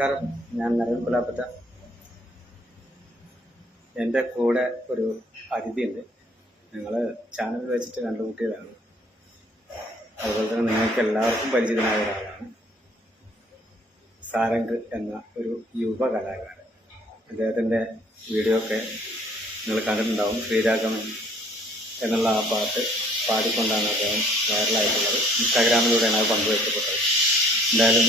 നമസ്കാരം. ഞാൻ നരൻ പുലാപ്പറ്റ. എന്റെ കൂടെ ഒരു അതിഥിയുണ്ട് ഞങ്ങൾ ചാനൽ വെച്ചിട്ട് കണ്ടുമുട്ടിയതാണ്. അതുപോലെ തന്നെ നിങ്ങൾക്ക് എല്ലാവർക്കും പരിചിതനായ ഒരാളാണ്. സാരംഗ് എന്ന ഒരു യുവ കലാകാരൻ. അദ്ദേഹത്തിന്റെ വീഡിയോ ഒക്കെ നിങ്ങൾ കണ്ടിട്ടുണ്ടാവും. ശ്രീരാഗമൻ എന്നുള്ള ആ പാട്ട് പാടിക്കൊണ്ടാണ് അദ്ദേഹം വൈറലായിട്ടുള്ളത് ഇൻസ്റ്റാഗ്രാമിലൂടെയാണ് അത് പങ്കുവയ്ക്കപ്പെട്ടത് എന്തായാലും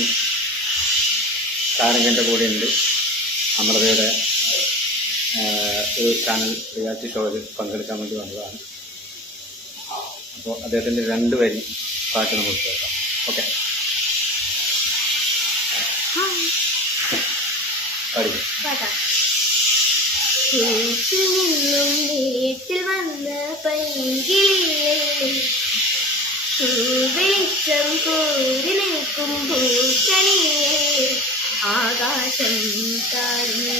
കൂടെ ഉണ്ട് അമൃതയുടെ ഒരു ചാനൽ റിയാലിറ്റി ഷോയിൽ പങ്കെടുക്കാൻ വേണ്ടി വന്നതാണ്. അപ്പോൾ അദ്ദേഹത്തിന്റെ രണ്ട് വരി പാട്ട് നമുക്ക് കേൾക്കാം. ഓക്കെ വീട്ടിൽ നിന്നും വീട്ടിൽ വന്ന നിൽക്കും പൂക്കണിയല്ലേ ആകാശം താഴ്ന്ന്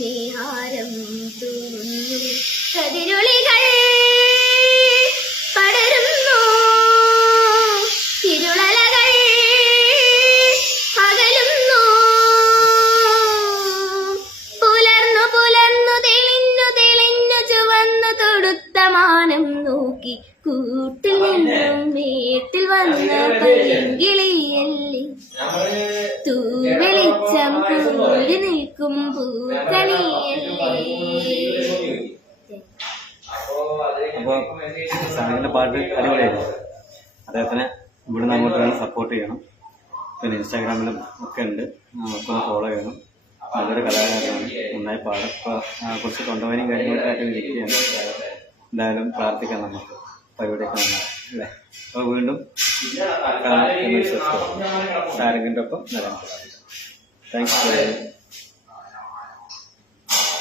നീഹാരം തൂന്നു കതിരൊളികൾ പടരുന്നു. ഇരുളലകൾ അകലുന്നു. പുലർന്നു പുലർന്നു തെളിഞ്ഞു തെളിഞ്ഞു ചുവന്നു തൊടുത്ത മാനം നോക്കി കൂട്ടിൽ നിന്നും വീട്ടിൽ വന്ന പൈങ്കിളിയല്ലേ. തൂവെളിച്ചം കൂടി നിൽക്കും പൂക്കളിയല്ലേ അപ്പോൾ സാരംഗിന്റെ പാട്ട് അടിപൊളിയായിരുന്നു നിന്ന് ഇവിടുന്ന് വേണം സപ്പോർട്ട് ചെയ്യണം. പിന്നെ ഇൻസ്റ്റാഗ്രാമിലും ഒക്കെ ഉണ്ട്. അവർക്കൊന്ന് ഫോളോ ചെയ്യണം. നല്ലൊരു കലാകാരനാണ്. നന്നായി പാടും. കുറച്ച് തൊണ്ടവേനയും കാര്യങ്ങളൊക്കെ ആയിട്ട് ഇരിക്കുകയാണ്. എന്തായാലും പ്രാർത്ഥിക്കാം നമുക്ക്. പരിപാടിയൊക്കെ കാണാം. അല്ലേ അപ്പോൾ വീണ്ടും കാണാം സാരംഗിന്റെ ഒപ്പം നിലനിൽക്കുക താങ്ക്സ്